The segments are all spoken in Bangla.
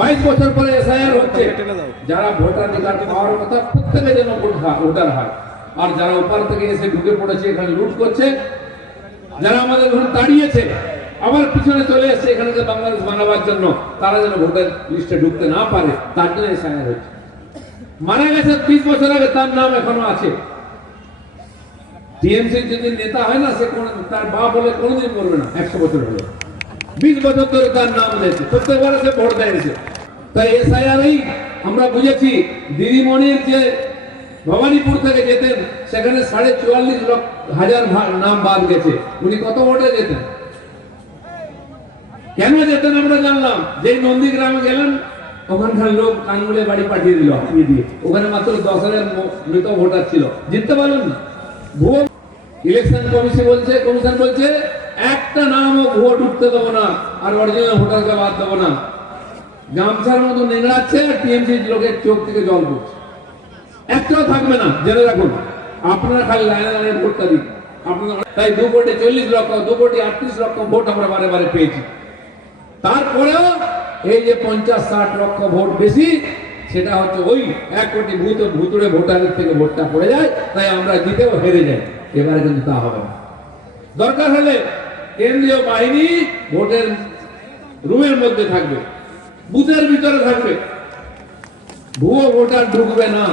22 বছর পরে এসআইআর হচ্ছে, যারা ভোটাধিকার পাওয়ার কথা প্রত্যেকে যেন ভোটার হয়, আর যারা ওপার থেকে এসে ঢুকে পড়েছে এখানে লুট করছে, যারা আমাদের ঘরে দাঁড়িয়েছে আবার পিছনে চলে এসছে এখানে বাংলাদেশ বানাবার জন্য, তারা যেন ভোটার লিস্টে ঢুকতে না পারে, তার জন্য এসআইআর হচ্ছে। মারা গেছে 30 বছর আগে, তার নাম এখনো আছে। টিএমসি যদি নেতা হয় না, সে তার বাপ বলে কোনোদিন মরবে না। 100 বছর হলো, 20 বছর ধরে তার নাম রয়েছে, প্রত্যেকবার সে ভোট দিয়েছে। তাই এসআইআরই আমরা বুঝেছি। দিদিমণির যে ভবানীপুর থেকে যেতেন, সেখানে 44,500 নাম বাদ গেছে। উনি কত ভোটে যেতেন? কেন যেতেন আমরা জানলাম। যে নন্দীগ্রামে গেলেন, ওখানকার লোক কানগুলে বাড়ি পাঠিয়ে দিল দিয়ে, ওখানে মাত্র 10,000 মৃত ভোটার ছিল, জিততে পারলেন না। ভুয়ো ইলেকশন কমিশন বলছে একটা নামও ভুয়ো উঠতে দেবো না, আর অরিজিনাল ভোটারকে বাদ দেবো না। গামছার মতো নেংড়াচ্ছে, আর টিএমসি লোকের চোখ থেকে জল পড়ছে। একটাও থাকবে না, জেনে রাখুন। আপনারা খালি লাইনে লাইনে ভোটটা দিন। তাই 2 কোটি 40 লক্ষ, 2 কোটি 38 লক্ষ ভোট আমরা বারে বারে পেয়েছি। তারপরেও এই যে 50-60 লক্ষ ভোট বেশি, সেটা হচ্ছে ওই 1 কোটি ভুতুড়ে ভোটারের থেকে ভোটটা পড়ে যায়, তাই আমরা জিতেও হেরে যাই। এবারে কিন্তু তা হবে না। দরকার হলে কেন্দ্রীয় বাহিনী ভোটের রুমের মধ্যে থাকবে, বুথের ভিতরে থাকবে। ভুয়ো ভোটার ঢুকবে না,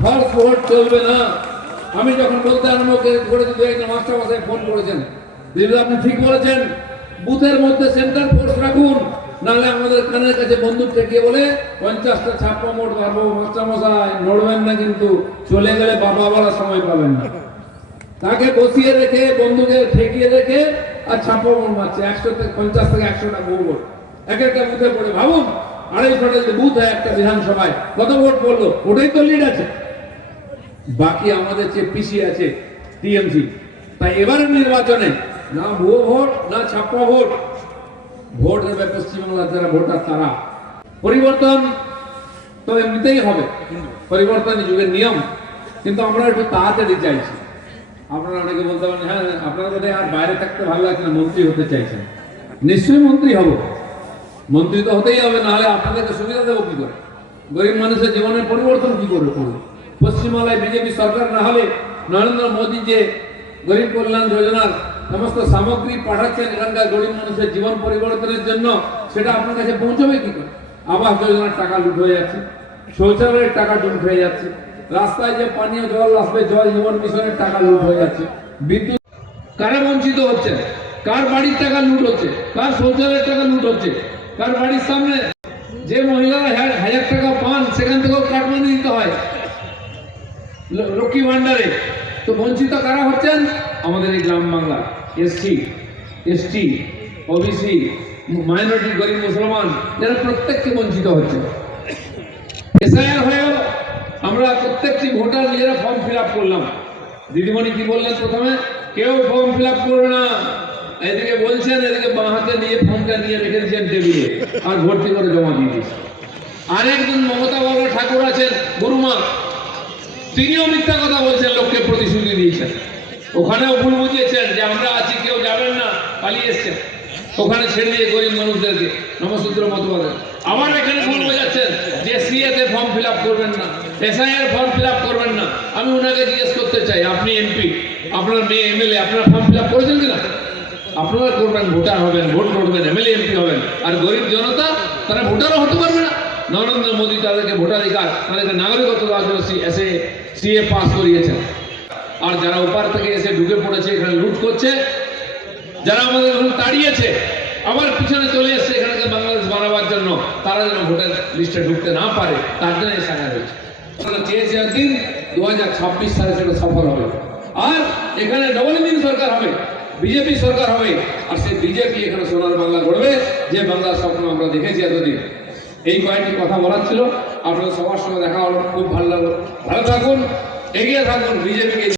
ফলস ভোট চলবে না। আমি যখন বলতে আরম্ভ করেছি, দু একজন মাস্টার মশাই ফোন করেছেন, দিদি আপনি ঠিক বলেছেন, বুথের মধ্যে সেন্টার ফোর্স রাখুন, নাহলে আমাদের কানের কাছে বন্দুক ঠেকিয়ে বলে 50টা ছাপ্পা মোট পাবো। মাস্টার মশাই নড়বেন না, কিন্তু চলে গেলে বাবা বলার সময় পাবেন না। তাকে বসিয়ে রেখে, বন্দুকে ঠেকিয়ে রেখে আর ছাপ্পা মোট মারছে। 50 থেকে 100টা বহু ভোট এক একটা বুথে পড়ে। ভাবুন, 250টা যদি বুথ হয় একটা বিধানসভায়, কত ভোট পড়লো? ওটাই তো লিড আছে। বাকি আমাদের চেয়ে পিছিয়ে আছে টিএমসি। তাই এবারের নির্বাচনে না ভুয়ো ভোট, না ছাপ্পা ভোট। ভোট দেবে পশ্চিমবাংলার যারা ভোটার, তারা। পরিবর্তন তো এমনিতেই হবে, পরিবর্তনের যুগের নিয়ম, কিন্তু আমরা একটু তাড়াতাড়ি চাইছি। আপনারা অনেকে বলতে পারেন, হ্যাঁ আপনারা বোধহয় আর বাইরে থাকতে ভালো লাগছে না, মন্ত্রী হতে চাইছেন। নিশ্চয়ই মন্ত্রী হব, মন্ত্রী তো হতেই হবে, নাহলে আপনাদেরকে সুবিধা দেবো কি করে? গরিব মানুষের জীবনের পরিবর্তন কি করে করবো? পশ্চিমবাংলায় বিজেপি সরকার না হলে, নরেন্দ্র মোদী যে গরিব কল্যাণ যোজনার সমস্ত সামগ্রী পাঠাচ্ছেন এখানকার গরিব মানুষের জীবন পরিবর্তনের জন্য, সেটা আপনার কাছে পৌঁছবে কি করে? আবাস যোজনার টাকা লুট হয়ে যাচ্ছে, শৌচালয়ের টাকা লুট হয়ে যাচ্ছে, রাস্তায় যে পানীয় জল আসবে, জল জীবন মিশনের টাকা লুট হয়ে যাচ্ছে, বিদ্যুৎ কারা বঞ্চিত হচ্ছে, কার বাড়ির টাকা লুট হচ্ছে, কার শৌচালয়ের টাকা লুট হচ্ছে, কার বাড়ির সামনে যে মহিলারা 1000 টাকা পান, সেখান থেকেও কাটমানি দিতে হয় লক্ষ্মী ভান্ডারে। তো বঞ্চিত কারা হচ্ছেন? আমাদের এই গ্রাম Bangla SC, ST, OBC, minority, গরিব মুসলমান, যারা প্রত্যেককে বঞ্চিত হচ্ছে। এসআইআর হয়েও আমরা প্রত্যেকটি ভোটার নিজেরা ফর্ম ফিল আপ করলাম। দিদিমণি কি বললেন প্রথমে? কেউ ফর্ম ফিল আপ করবে না। এদিকে বলছেন, এদিকে বাঁ হাতে নিয়ে ফর্মটা নিয়ে রেখে দিচ্ছেন টেবিলে, আর ভর্তি করে জমা দিয়ে দিচ্ছেন। আরেকজন মমতা বাবা ঠাকুর আছেন, গুরুমা, তিনিও মিথ্যা কথা বলছেন, লোককে প্রতিশ্রুতি দিয়েছেন। ওখানেও ভুল বুঝিয়েছেন যে আমরা আছি, কেউ যাবেন না, পালিয়ে এসছেন। ওখানে ছেড়ে দিয়ে গরিব মানুষদেরকে নমসূত্র মতবাদে। আবার এখানে ভুল বোঝাচ্ছেন যে সিএতে ফর্ম ফিল আপ করবেন না, এসআইআর ফর্ম ফিল আপ করবেন না। আমি ওনাকে জিজ্ঞেস করতে চাই, আপনি এমপি, আপনার মেয়ে এমএলএ, আপনার ফর্ম ফিল আপ করেছেন কিনা? আপনারা করবেন, ভোটার হবেন, ভোট করবেন, এমএলএ এমপি হবেন। আর গরিব জনতা, তারা ভোটারও হতে পারবে না। নরেন্দ্র মোদী তাদেরকে ভোটাধিকার, তাদেরকে নাগরিকত্ব দেওয়ার জন্য সিএ পাস করিয়েছেন। আর যারা ওপার থেকে এসে ঢুকে পড়েছে এখানে লুট করছে, যারা আমাদের এখন তাড়িয়েছে আবার পিছনে চলে এসছে এখানে বাংলাদেশ বানাবার জন্য, তারা যেন ভোটার লিস্টে ঢুকতে না পারে, তার জন্য এসআইআর হয়েছে। চেয়েছে একদিন 2026 সালে সেটা সফল হবে, আর এখানে ডবল ইঞ্জিন সরকার হবে, বিজেপি সরকার হবে। আর সেই বিজেপি এখানে সোনার বাংলা গড়বে, যে বাংলার স্বপ্ন আমরা দেখেছি এতদিন। এই কয়েকটি কথা বলার ছিল। আপনাদের সবার সঙ্গে দেখা হলো, খুব ভালো লাগলো। ভালো থাকুন, এগিয়ে থাকুন, বিজেপিকে